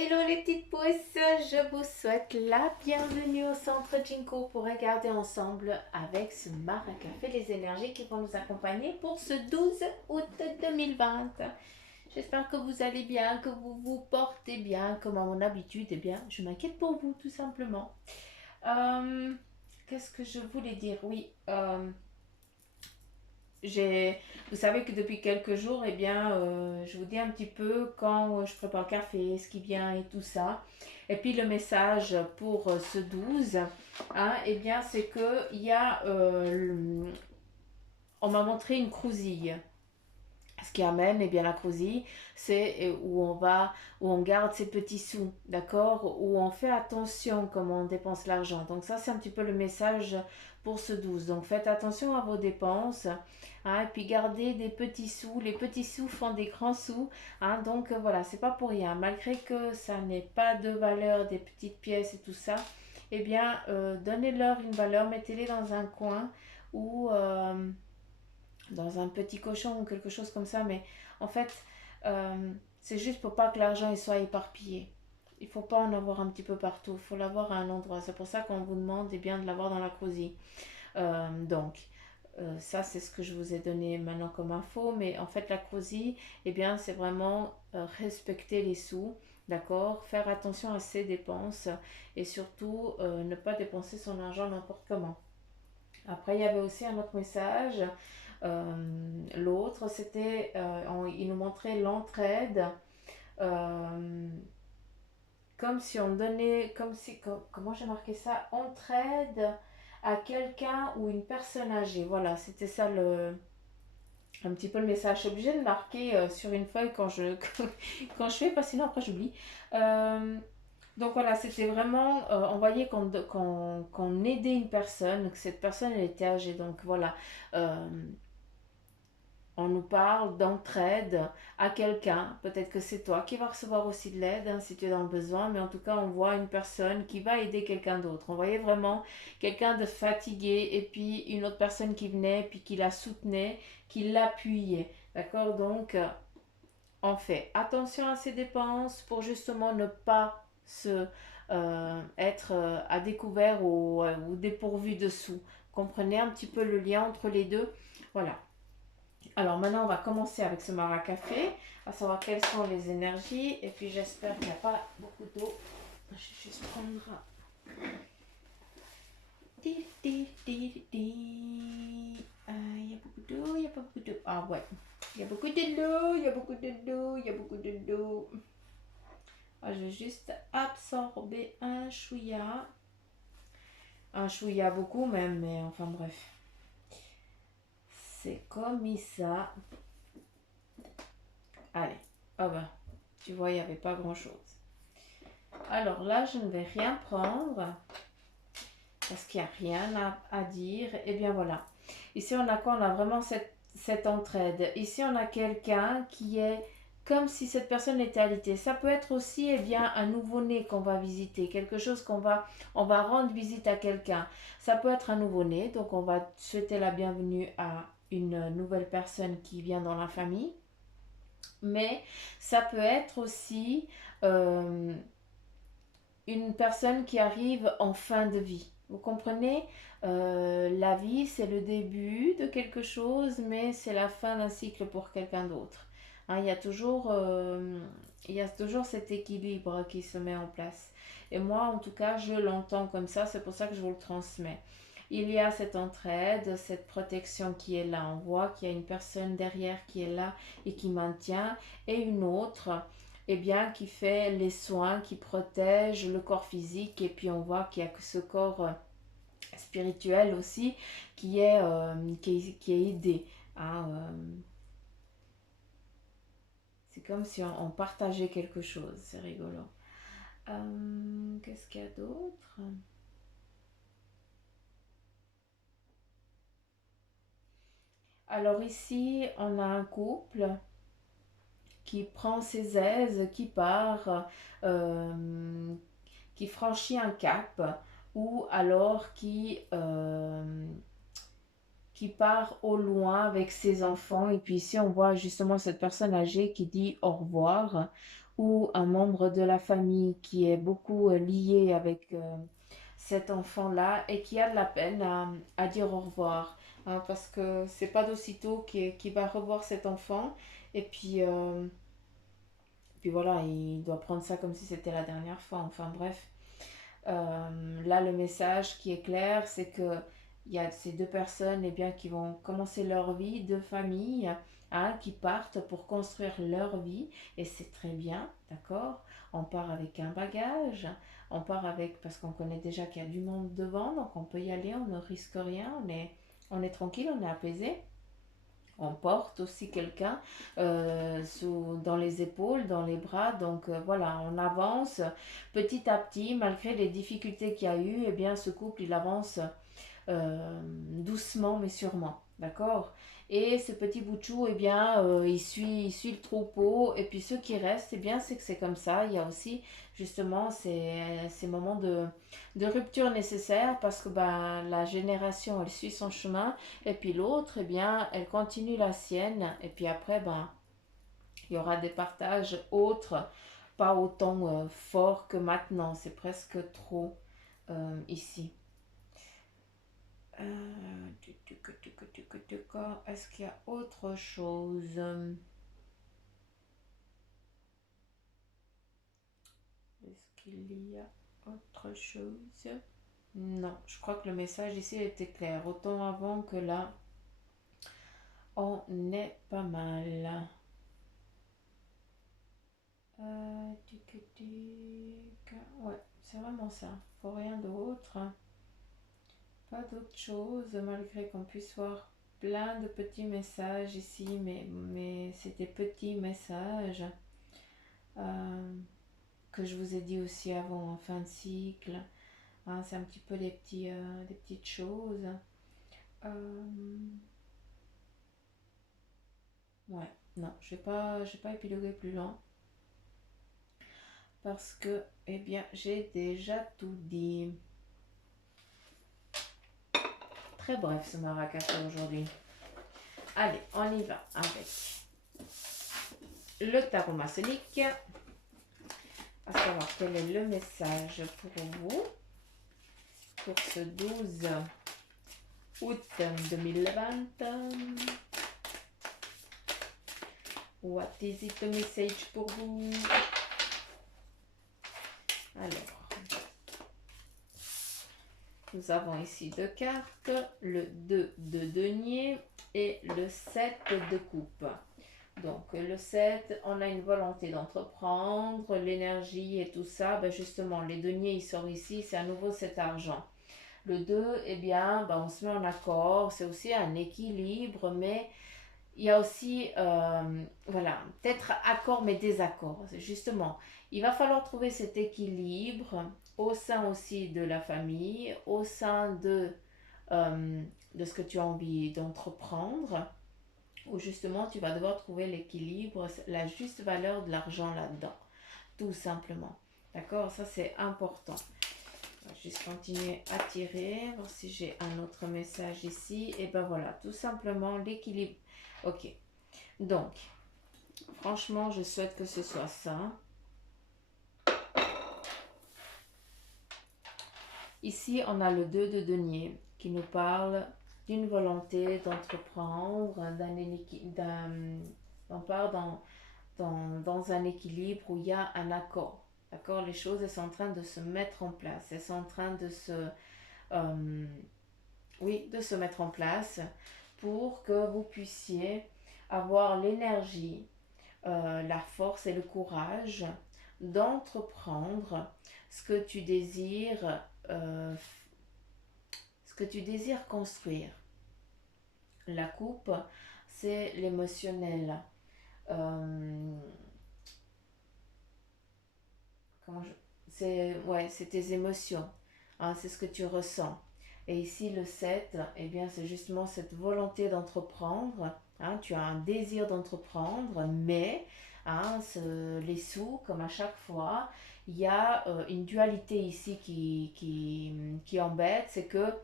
Hello les petites pousses, je vous souhaite la bienvenue au centre Jinko pour regarder ensemble avec ce Maracafé les énergies qui vont nous accompagner pour ce 12 août 2020. J'espère que vous allez bien, que vous vous portez bien, comme à mon habitude. Eh bien, je m'inquiète pour vous tout simplement. Euh, Qu'est-ce que je voulais dire? Oui, vous savez que depuis quelques jours, eh bien, je vous dis un petit peu quand je prépare le café, ce qui vient et tout ça. Et puis le message pour ce 12, hein, eh bien, c'est que il y a, on m'a montré une crousille. Ce qui amène, eh bien, la crousille, c'est où on garde ses petits sous, d'accord, où on fait attention comment on dépense l'argent. Donc ça, c'est un petit peu le message pour ce 12. Donc faites attention à vos dépenses, hein, et puis gardez des petits sous. Les petits sous font des grands sous, hein, donc voilà, c'est pas pour rien. Malgré que ça n'ait pas de valeur, des petites pièces et tout ça, eh bien, donnez-leur une valeur, mettez-les dans un coin ou dans un petit cochon ou quelque chose comme ça, mais en fait, c'est juste pour pas que l'argent il soit éparpillé. Il faut pas en avoir un petit peu partout, il faut l'avoir à un endroit. C'est pour ça qu'on vous demande eh bien, de l'avoir dans la crousille. Ça c'est ce que je vous ai donné maintenant comme info, mais en fait la crousille, eh bien c'est vraiment respecter les sous, d'accord, faire attention à ses dépenses et surtout ne pas dépenser son argent n'importe comment. Après, il y avait aussi un autre message. L'autre, c'était, il nous montrait l'entraide, euh, comme si on donnait, comment j'ai marqué ça, entraide à quelqu'un ou une personne âgée. Voilà, c'était ça un petit peu le message. Je suis obligée de marquer sur une feuille quand je fais, parce que sinon après j'oublie. Euh, donc voilà, c'était vraiment, on voyait qu'on aidait une personne, que cette personne elle était âgée. Donc voilà, euh, on nous parle d'entraide à quelqu'un. Peut-être que c'est toi qui vas recevoir aussi de l'aide, hein, si tu es dans le besoin, mais en tout cas on voit une personne qui va aider quelqu'un d'autre. On voyait vraiment quelqu'un de fatigué et puis une autre personne qui venait, puis qui la soutenait, qui l'appuyait. D'accord. Donc on fait attention à ses dépenses pour justement ne pas être à découvert ou dépourvu de sous. Comprenez un petit peu le lien entre les deux. Voilà. Alors maintenant, on va commencer avec ce maracafé, à savoir quelles sont les énergies. Et puis j'espère qu'il n'y a pas beaucoup d'eau. Je vais juste prendre il y a beaucoup d'eau, il n'y a pas beaucoup d'eau. Ah ouais. Il y a beaucoup de l'eau, il y a beaucoup de l'eau, il y a beaucoup de l'eau. Ah, je vais juste absorber un chouïa. Un chouïa beaucoup même, mais enfin bref. C'est comme ça. Allez, ah bah, tu vois, il n'y avait pas grand chose. Alors là, je ne vais rien prendre parce qu'il n'y a rien à dire. Et bien voilà. Ici, on a quoi? On a vraiment cette entraide. Ici, on a quelqu'un qui est comme si cette personne était alitée. Ça peut être aussi eh bien, un nouveau-né qu'on va visiter, quelque chose on va rendre visite à quelqu'un. Ça peut être un nouveau-né, donc on va souhaiter la bienvenue à une nouvelle personne qui vient dans la famille. Mais ça peut être aussi euh, une personne qui arrive en fin de vie. Vous comprenez? La vie, c'est le début de quelque chose, mais c'est la fin d'un cycle pour quelqu'un d'autre. Hein, il y a toujours cet équilibre qui se met en place. Et moi, en tout cas, je l'entends comme ça, c'est pour ça que je vous le transmets. Il y a cette entraide, cette protection qui est là. On voit qu'il y a une personne derrière qui est là et qui maintient, et une autre eh bien, qui fait les soins, qui protège le corps physique. Et puis on voit qu'il y a que ce corps spirituel aussi qui est aidé. Hein, c'est comme si on partageait quelque chose. C'est rigolo. Qu'est-ce qu'il y a d'autre? Alors ici, on a un couple qui prend ses aises, qui part, qui franchit un cap, ou alors qui part au loin avec ses enfants. Et puis ici, on voit justement cette personne âgée qui dit au revoir ou un membre de la famille qui est beaucoup lié avec cet enfant-là et qui a de la peine à dire au revoir. Hein, parce que c'est pas d'aussitôt qui va revoir cet enfant. Et puis voilà, il doit prendre ça comme si c'était la dernière fois. Enfin bref. Là, le message qui est clair, c'est que il y a ces deux personnes qui vont commencer leur vie de famille, hein, qui partent pour construire leur vie, et c'est très bien, d'accord. On part avec un bagage, on part avec, parce qu'on connaît déjà qu'il y a du monde devant, donc on peut y aller, on ne risque rien, on est tranquille, on est apaisé. On porte aussi quelqu'un dans les épaules, dans les bras. Donc voilà, on avance petit à petit, malgré les difficultés qu'il y a eu, eh bien ce couple il avance doucement mais sûrement. D'accord. Et ce petit bout de chou, il suit le troupeau. Et puis ceux qui restent, c'est que c'est comme ça. Il y a aussi justement ces moments de rupture nécessaires parce que la génération, elle suit son chemin. Et puis l'autre, elle continue la sienne. Et puis après, il y aura des partages autres, pas autant forts que maintenant. C'est presque trop ici. Est-ce qu'il y a autre chose? Est-ce qu'il y a autre chose? Non, je crois que le message ici était clair. Autant avant que là, on est pas mal. Ouais, c'est vraiment ça. Faut rien d'autre. Pas d'autre chose, malgré qu'on puisse voir plein de petits messages ici, mais c'est des petits messages que je vous ai dit aussi avant en fin de cycle. Hein, c'est un petit peu des petites choses. Euh, ouais, non, je vais pas épiloguer plus loin parce que, j'ai déjà tout dit. Très bref ce maracas aujourd'hui. Allez, on y va avec le tarot maçonnique. À savoir quel est le message pour vous pour ce 12 août 2020. What is it the message pour vous? Alors, nous avons ici deux cartes, le 2 de denier et le 7 de coupe. Donc le 7, on a une volonté d'entreprendre, l'énergie et tout ça. Justement, les deniers, ils sortent ici, c'est à nouveau cet argent. Le 2, on se met en accord, c'est aussi un équilibre, mais il y a aussi, peut-être accord mais désaccord. Justement, il va falloir trouver cet équilibre au sein aussi de la famille, au sein de ce que tu as envie d'entreprendre, où justement tu vas devoir trouver l'équilibre, la juste valeur de l'argent là-dedans, tout simplement. D'accord? Ça c'est important. Je vais juste continuer à tirer, voir si j'ai un autre message ici. Et voilà, tout simplement l'équilibre. Ok. Donc, franchement, je souhaite que ce soit ça. Ici, on a le 2 de denier qui nous parle d'une volonté d'entreprendre, on part dans un équilibre où il y a un accord. D'accord? Les choses, elles sont en train de se mettre en place. Elles sont en train de se mettre en place pour que vous puissiez avoir l'énergie, la force et le courage d'entreprendre ce que tu désires, construire. La coupe, c'est l'émotionnel. C'est tes émotions. Hein, c'est ce que tu ressens. Et ici, le 7, c'est justement cette volonté d'entreprendre. Hein, tu as un désir d'entreprendre, mais les sous, comme à chaque fois, il y a une dualité ici qui embête. C'est que,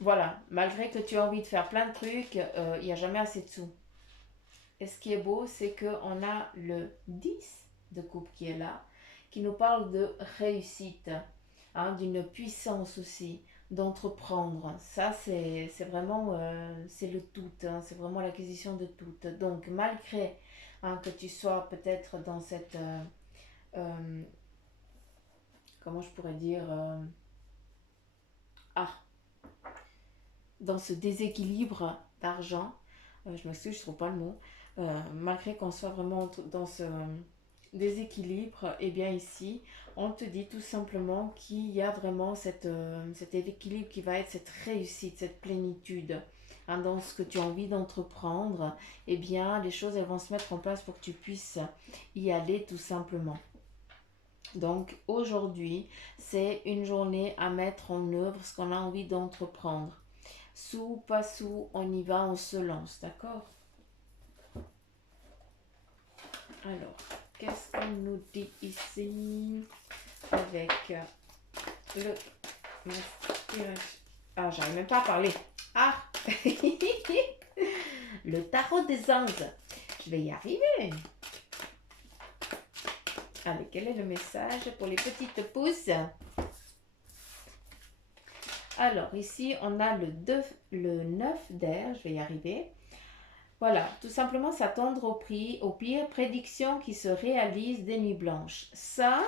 voilà, malgré que tu as envie de faire plein de trucs, il n'y a jamais assez de sous. Et ce qui est beau, c'est qu'on a le 10 de coupe qui est là, qui nous parle de réussite, hein, d'une puissance aussi, d'entreprendre. Ça, c'est vraiment c'est le tout, hein, c'est vraiment l'acquisition de tout. Donc, malgré hein, que tu sois peut-être dans cette, comment je pourrais dire, ah, dans ce déséquilibre d'argent, je m'excuse, je ne trouve pas le mot, malgré qu'on soit vraiment dans ce déséquilibre, et bien ici, on te dit tout simplement qu'il y a vraiment cet équilibre qui va être cette réussite, cette plénitude hein, dans ce que tu as envie d'entreprendre, et bien les choses elles vont se mettre en place pour que tu puisses y aller tout simplement. Donc aujourd'hui, c'est une journée à mettre en œuvre ce qu'on a envie d'entreprendre. Sous, pas sous, on y va, on se lance, d'accord? Alors, qu'est-ce qu'on nous dit ici avec le... Ah, j'arrive même pas à parler. Ah le tarot des anges. Je vais y arriver. Allez, quel est le message pour les petites pousses? Alors, ici, on a le 9 d'air. Je vais y arriver. Voilà, tout simplement s'attendre au pire, prédiction qui se réalise des nuits blanches. Ça,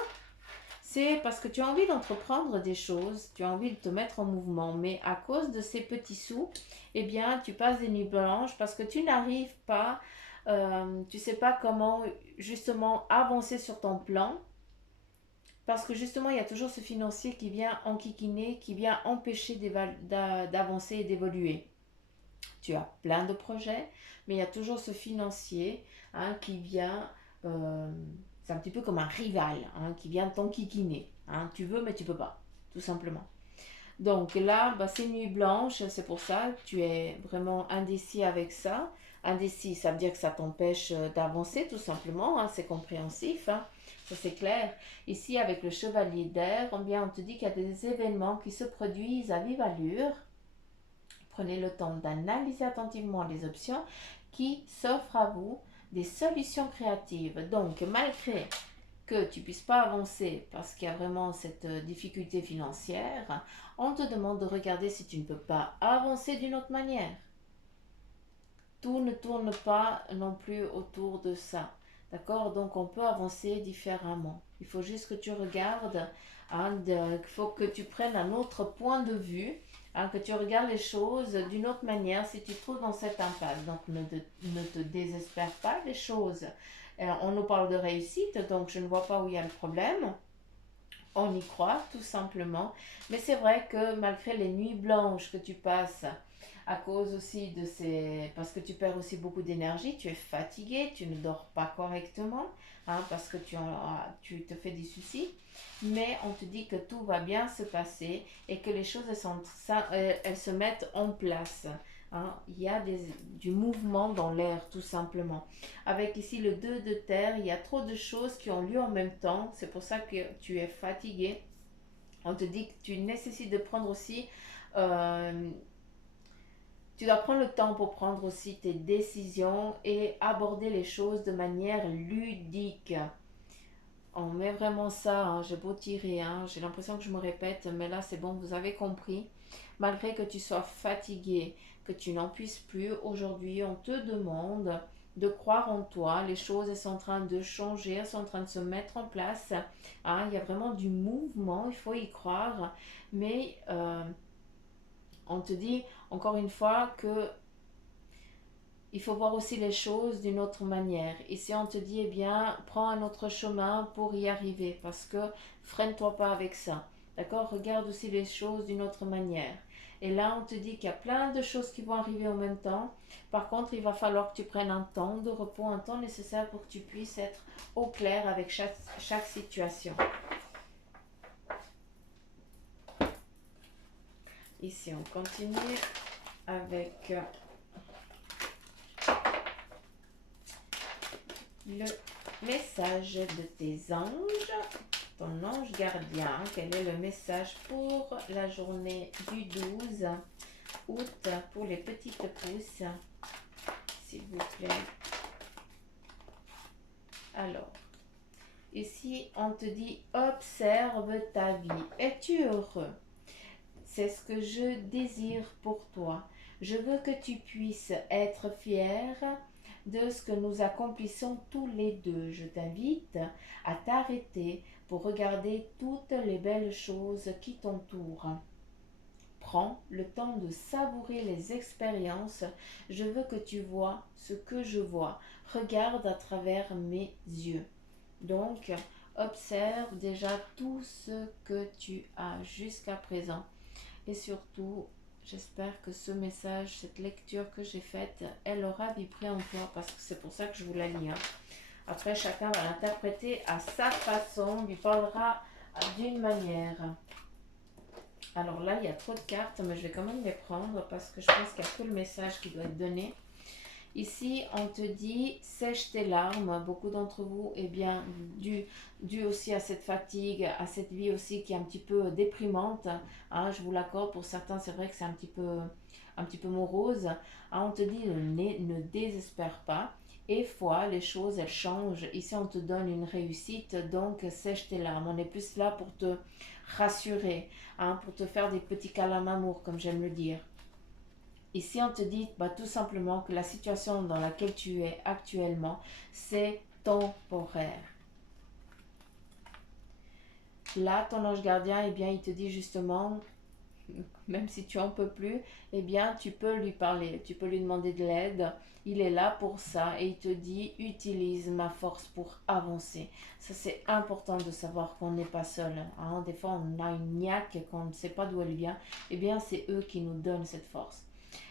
c'est parce que tu as envie d'entreprendre des choses, tu as envie de te mettre en mouvement, mais à cause de ces petits sous, eh bien, tu passes des nuits blanches parce que tu n'arrives pas, tu ne sais pas comment justement avancer sur ton plan. Parce que justement, il y a toujours ce financier qui vient enquiquiner, qui vient empêcher d'avancer et d'évoluer. Tu as plein de projets, mais il y a toujours ce financier hein, qui vient, c'est un petit peu comme un rival, hein, qui vient t'enquiquiner. Hein. Tu veux, mais tu peux pas, tout simplement. Donc là, bah, c'est nuit blanche, c'est pour ça, tu es vraiment indécis avec ça. Indécis, ça veut dire que ça t'empêche d'avancer, tout simplement, hein, c'est compréhensif, hein, ça c'est clair. Ici, avec le chevalier d'air, on te dit qu'il y a des événements qui se produisent à vive allure. Prenez le temps d'analyser attentivement les options qui s'offrent à vous, des solutions créatives. Donc, malgré que tu ne puisses pas avancer parce qu'il y a vraiment cette difficulté financière, on te demande de regarder si tu ne peux pas avancer d'une autre manière. Tout ne tourne pas non plus autour de ça. D'accord? Donc, on peut avancer différemment. Il faut juste que tu regardes, hein, il faut que tu prennes un autre point de vue, hein, que tu regardes les choses d'une autre manière si tu te trouves dans cette impasse. Donc, ne te désespère pas des choses. On nous parle de réussite, donc je ne vois pas où il y a le problème. On y croit, tout simplement. Mais c'est vrai que malgré les nuits blanches que tu passes, à cause aussi de ces... Parce que tu perds aussi beaucoup d'énergie, tu es fatigué, tu ne dors pas correctement, hein, parce que tu te fais des soucis. Mais on te dit que tout va bien se passer et que les choses elles se mettent en place. Hein. Il y a du mouvement dans l'air, tout simplement. Avec ici le 2 de terre, il y a trop de choses qui ont lieu en même temps. C'est pour ça que tu es fatigué. On te dit que tu nécessites de prendre aussi... tu dois prendre le temps pour prendre aussi tes décisions et aborder les choses de manière ludique. On met vraiment ça, hein, j'ai beau tirer, hein, j'ai l'impression que je me répète, mais là c'est bon, vous avez compris. Malgré que tu sois fatigué, que tu n'en puisses plus, aujourd'hui on te demande de croire en toi. Les choses elles sont en train de changer, elles sont en train de se mettre en place. Hein, il y a vraiment du mouvement, il faut y croire. Mais on te dit encore une fois que il faut voir aussi les choses d'une autre manière. Ici, on te dit, eh bien, prends un autre chemin pour y arriver, parce que freine-toi pas avec ça. D'accord? Regarde aussi les choses d'une autre manière. Et là, on te dit qu'il y a plein de choses qui vont arriver en même temps. Par contre, il va falloir que tu prennes un temps de repos, un temps nécessaire pour que tu puisses être au clair avec chaque situation. Ici, on continue avec... le message de tes anges, ton ange gardien, quel est le message pour la journée du 12 août pour les petites pousses, s'il vous plaît. Alors, Ici, on te dit observe ta vie. Es-tu heureux? C'est ce que je désire pour toi. Je veux que tu puisses être fier de ce que nous accomplissons tous les deux. Je t'invite à t'arrêter pour regarder toutes les belles choses qui t'entourent. Prends le temps de savourer les expériences. Je veux que tu vois ce que je vois. Regarde à travers mes yeux. Donc, observe déjà tout ce que tu as jusqu'à présent. Et surtout, j'espère que ce message, cette lecture que j'ai faite, elle aura vibré en toi parce que c'est pour ça que je vous la lis. Après, chacun va l'interpréter à sa façon, lui parlera d'une manière. Alors là, il y a trop de cartes, mais je vais quand même les prendre parce que je pense qu'il n'y a que le message qui doit être donné. Ici, on te dit, sèche tes larmes. Beaucoup d'entre vous, eh bien, dû aussi à cette fatigue, à cette vie aussi qui est un petit peu déprimante, hein, je vous l'accorde, pour certains, c'est vrai que c'est un petit peu morose. Hein, on te dit, ne désespère pas. Et foi, les choses, elles changent. Ici, on te donne une réussite, donc sèche tes larmes. On est plus là pour te rassurer, hein, pour te faire des petits câlins d'amour, comme j'aime le dire. Ici, on te dit tout simplement que la situation dans laquelle tu es actuellement, c'est temporaire. Là, ton ange gardien, eh bien, il te dit justement, même si tu en peux plus, eh bien, tu peux lui parler, tu peux lui demander de l'aide. Il est là pour ça et il te dit, utilise ma force pour avancer. Ça, c'est important de savoir qu'on n'est pas seul. Hein. Des fois, on a une niaque et qu'on ne sait pas d'où elle vient. Eh bien, c'est eux qui nous donnent cette force.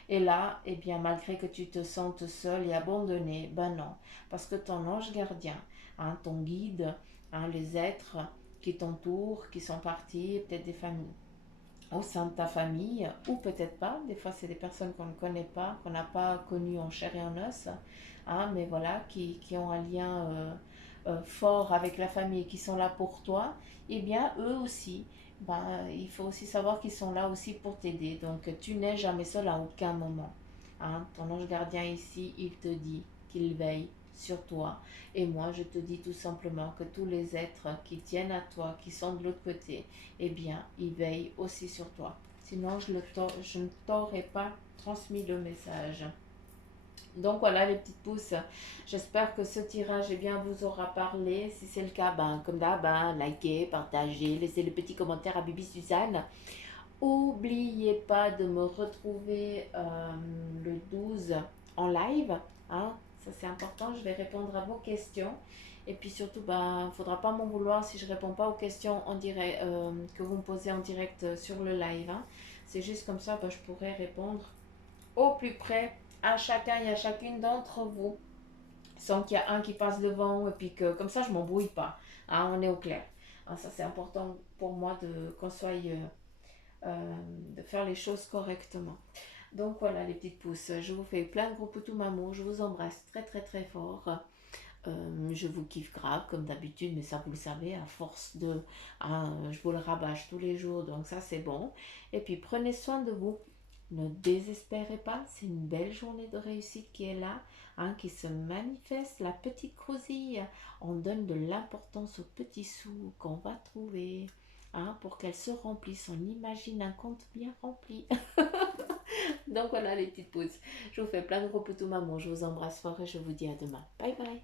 Et là, eh bien, malgré que tu te sentes seul et abandonné, ben non, parce que ton ange gardien, hein, ton guide, hein, les êtres qui t'entourent, qui sont partis, peut-être des familles au sein de ta famille, ou peut-être pas, des fois c'est des personnes qu'on ne connaît pas, qu'on n'a pas connues en chair et en os, hein, mais voilà, qui ont un lien fort avec la famille et qui sont là pour toi, eh bien eux aussi, il faut aussi savoir qu'ils sont là aussi pour t'aider. Donc tu n'es jamais seul à aucun moment. Hein. Ton ange gardien ici, il te dit qu'il veille sur toi. Et moi, je te dis tout simplement que tous les êtres qui tiennent à toi, qui sont de l'autre côté, eh bien, ils veillent aussi sur toi. Sinon, je ne t'aurais pas transmis le message. Donc voilà les petites pousses, j'espère que ce tirage eh bien, vous aura parlé. Si c'est le cas, comme d'hab, likez, partagez, laissez le petit commentaire à Bibi Suzanne. N'oubliez pas de me retrouver le 12 en live. Hein, ça c'est important, je vais répondre à vos questions. Et puis surtout, il ne faudra pas m'en vouloir si je ne réponds pas aux questions en direct, que vous me posez en direct sur le live. Hein. C'est juste comme ça, je pourrai répondre au plus près à chacun et à chacune d'entre vous, sans qu'il y ait un qui passe devant, et puis que comme ça je m'embrouille pas. Hein, on est au clair. Hein, ça c'est important pour moi qu'on soit de faire les choses correctement. Donc voilà les petites pousses, je vous fais plein de gros poutous mamour, je vous embrasse très très très fort. Je vous kiffe grave comme d'habitude, mais ça vous le savez, à force de... je vous le rabâche tous les jours, donc ça c'est bon. Et puis prenez soin de vous. Ne désespérez pas, c'est une belle journée de réussite qui est là, hein, qui se manifeste, la petite crousille. On donne de l'importance aux petits sous qu'on va trouver, hein, pour qu'elles se remplissent. On imagine un compte bien rempli. Donc voilà les petites pousses. Je vous fais plein de gros poutous maman, je vous embrasse fort et je vous dis à demain. Bye bye.